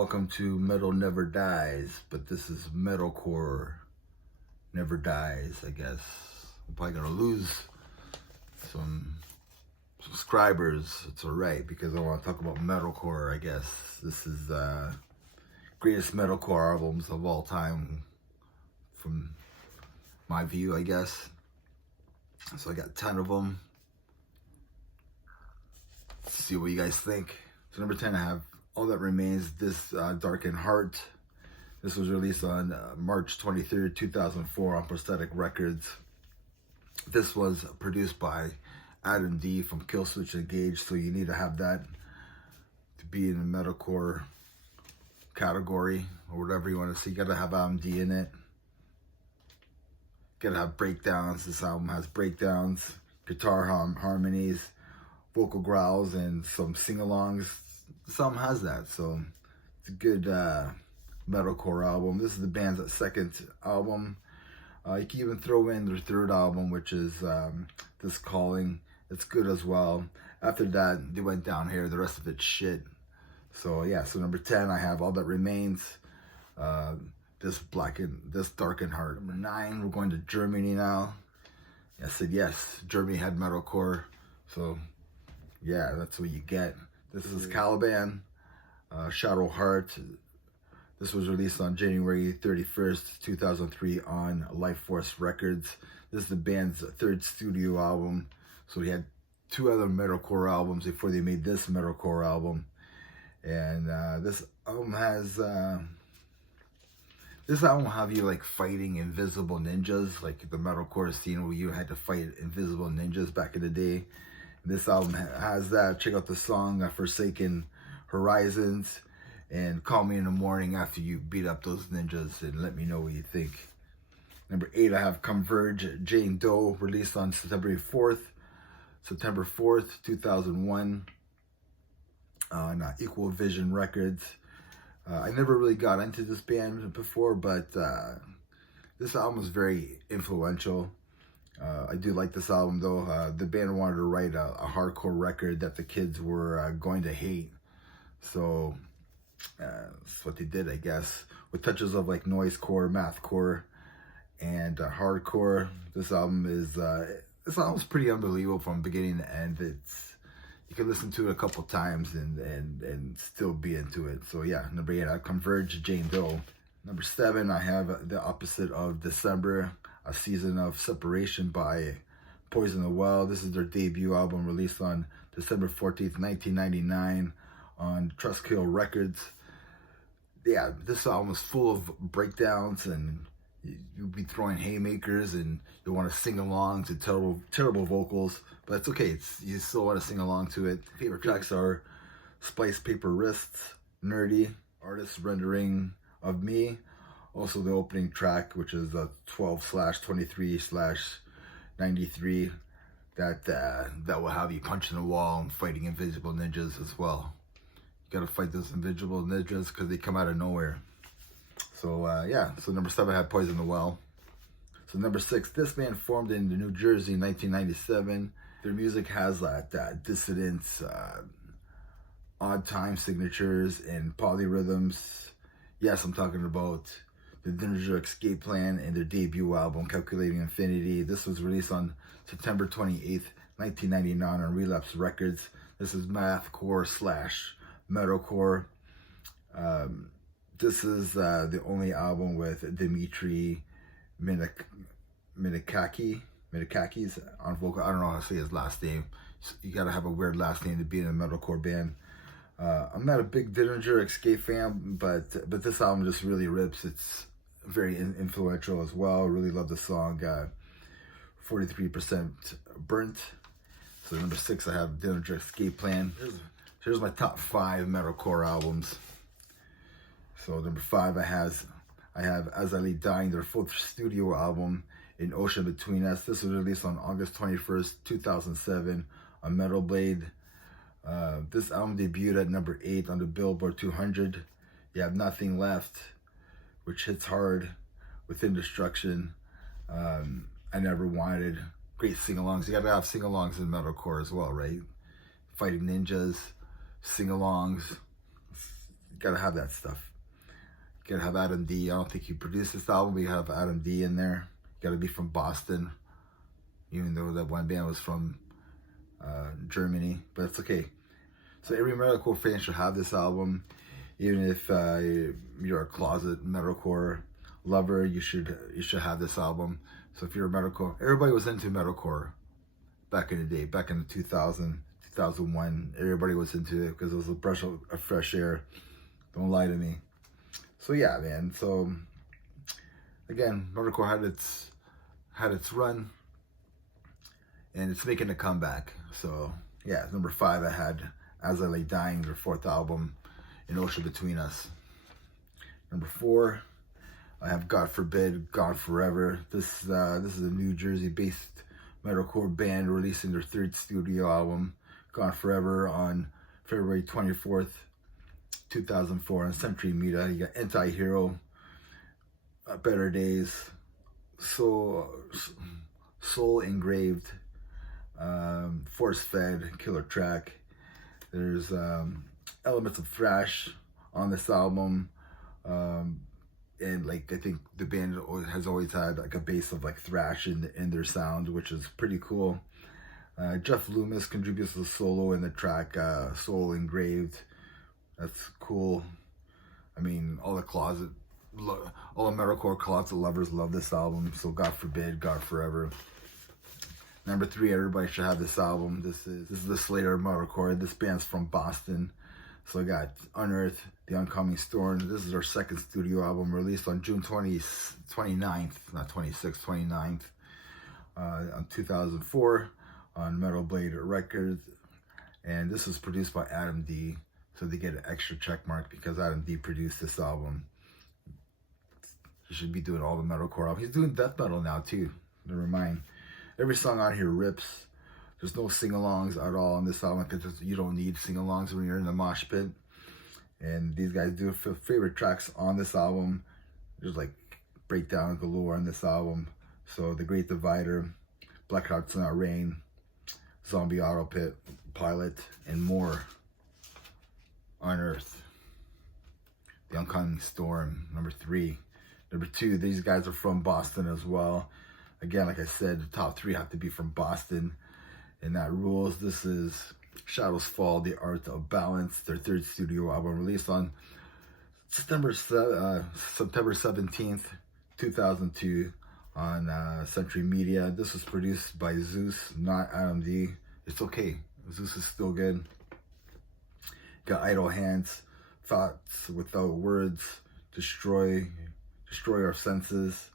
welcome to Metal Never Dies, but this is Metalcore Never Dies, I guess. I'm probably gonna lose some subscribers. It's alright, because I want to talk about metalcore, I guess. This is greatest metalcore albums of all time, from my view, I guess. So I got 10 of them. Let's see what you guys think. So number 10, I have All That Remains, This Darkened Heart. This was released on March 23rd, 2004 on Prosthetic Records. This was produced by Adam D from Killz and Gage, so you need to have that to be in the metalcore category or whatever you want to see. You gotta have Adam D in it. Gotta have breakdowns. This album has breakdowns, guitar harmonies, vocal growls, and some sing-alongs. This album has that, so it's a good metalcore album. This is the band's second album. You can even throw in their third album, which is This Calling. It's good as well. After that, they went down here. The rest of it's shit. So yeah, so number 10, I have All That Remains, This Darkened Heart. Number 9, we're going to Germany now. I said yes, Germany had metalcore, so yeah, that's what you get. This is Caliban, Shadow Heart. This was released on January 31st, 2003 on Life Force Records. This is the band's third studio album. So we had 2 other metalcore albums before they made this metalcore album. And this album has, this album will have you like fighting invisible ninjas, like the metalcore scene where you had to fight invisible ninjas back in the day. This album has that. Check out the song Forsaken Horizons and call me in the morning after you beat up those ninjas and let me know what you think. Number 8, I have Converge, Jane Doe, released on September 4th, 2001 on Equal Vision Records. I never really got into this band before, but this album is very influential. I do like this album though. The band wanted to write a hardcore record that the kids were going to hate. So that's what they did, I guess. With touches of like noisecore, mathcore, and hardcore. This album is pretty unbelievable from beginning to end. You can listen to it a couple times and still be into it. So yeah, number 8, I have Converge, Jane Doe. Number 7, I have The Opposite of December, A Season of Separation by Poison the Well. This is their debut album, released on December 14th, 1999 on Trustkill Records. Yeah, this album is full of breakdowns, and you'll be throwing haymakers, and you want to sing along to terrible vocals, but it's okay. You still want to sing along to it. Favorite tracks are Spice Paper Wrists, Nerdy, Artist Rendering of Me. Also the opening track, which is 12/23/93, that will have you punching the wall and fighting invisible ninjas as well. You gotta fight those invisible ninjas because they come out of nowhere. So yeah, so number 7, I have Poison the Well. So number 6, this band formed in New Jersey in 1997. Their music has that dissonance, odd time signatures, and polyrhythms. Yes, I'm talking about the Dillinger Escape Plan and their debut album, Calculating Infinity. This was released on September 28th, 1999 on Relapse Records. This is mathcore / metalcore. This is the only album with Dmitry Minikakis on vocal. I don't know how to say his last name. You gotta have a weird last name to be in a metalcore band. I'm not a big Dillinger Escape fan, but this album just really rips. It's very influential as well. Really love the song 43% Burnt. So number 6, I have Dillinger Escape Plan. Here's my top 5 metalcore albums. So number 5, I have As I Lay Dying, their 4th studio album, In Ocean Between Us. This was released on August 21st, 2007 on Metal Blade. This album debuted at number 8 on the Billboard 200. You have Nothing Left, which hits hard, Within Destruction, I Never Wanted. Great sing-alongs. You gotta have sing-alongs in metalcore as well, right? Fighting ninjas, sing-alongs. gotta have that stuff. You gotta have Adam D. I don't think he produced this album, but you have Adam D in there. You gotta be from Boston, even though that one band was from Germany, but it's okay. So every metalcore fan should have this album. Even if you're a closet metalcore lover, you should have this album. So if you're a metalcore, everybody was into metalcore back in the day, back in the 2000, 2001. Everybody was into it because it was a breath of fresh air. Don't lie to me. So yeah, man. So again, metalcore had its run, and it's making a comeback. So yeah, number 5 I had As I Lay Dying, their 4th album, An Ocean Between Us. Number 4, I have God Forbid, God Forever. This is a New Jersey-based metalcore band releasing their 3rd studio album, God Forever, on February 24th, 2004 on Century Media. You got Anti-Hero, Better Days, Soul Engraved, Force Fed, Killer Track. There's elements of thrash on this album, and like I think the band has always had like a base of like thrash in their sound, which is pretty cool. Jeff Loomis contributes the solo in the track Soul Engraved. That's cool. I mean, all the metalcore closet lovers love this album. So God Forbid, God Forever. Number 3, everybody should have this album. This is the Slater metalcore. This band's from Boston. So I got Unearth, The Oncoming Storm. This is our 2nd studio album, released on June 29th, not 26th, 29th, on 2004 on Metal Blade Records. And this was produced by Adam D. So they get an extra check mark because Adam D produced this album. He should be doing all the metalcore albums. He's doing death metal now too. Never mind. Every song on here rips. There's no sing-alongs at all on this album because you don't need sing-alongs when you're in the mosh pit. And these guys do favorite tracks on this album. There's like breakdown galore on this album. So The Great Divider, Black Hearts Not Rain, Zombie Auto Pit, Pilot, and more. Unearth, The Oncoming Storm, number 3. Number 2, these guys are from Boston as well. Again, like I said, the top 3 have to be from Boston, and that rules. This is Shadows Fall, The Art of Balance, their 3rd studio album, released on September 17th, 2002 on Century Media. This was produced by Zeus, not Adam D. It's okay. Zeus is still good. Got Idle Hands, Thoughts Without Words, Destroy Our Senses,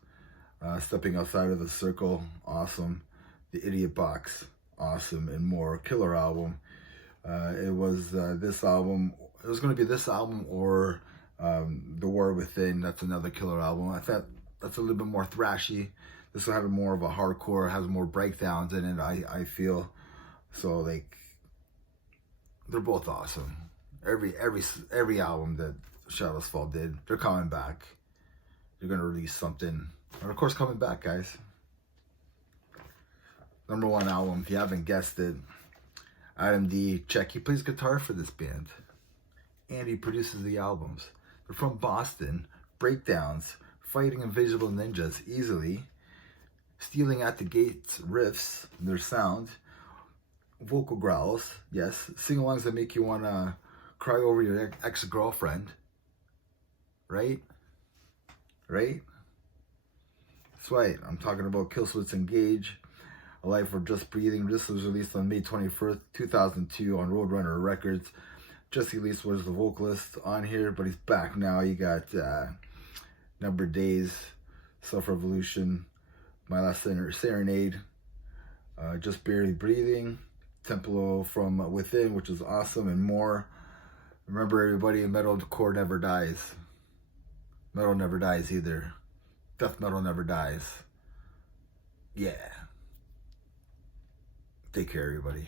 Stepping Outside of the Circle, awesome. The Idiot Box, awesome, and more. Killer album. It was this album. It was going to be this album or The War Within. That's another killer album. I thought that's a little bit more thrashy. This one had more of a hardcore, has more breakdowns in it, I feel. So like, they're both awesome. Every album that Shadows Fall did, they're coming back. They're gonna release something. And of course, coming back, guys. Number 1 album, if you haven't guessed it, Adam D. Check. He plays guitar for this band, and he produces the albums. They're from Boston. Breakdowns, fighting invisible ninjas easily, stealing at the gates riffs, their sound, vocal growls, yes, sing-alongs that make you wanna cry over your ex-girlfriend, right? Right? That's right. I'm talking about Killz Engage, A Life for Just Breathing. This was released on May 21st, 2002 on Roadrunner Records. Jesse Lees was the vocalist on here, but he's back now. You got Number Days, Self-Revolution, My Last Serenade, Just Barely Breathing, Templo from Within, which is awesome, and more. Remember, everybody, metalcore never dies. Metal never dies either. Death metal never dies. Yeah. Take care, everybody.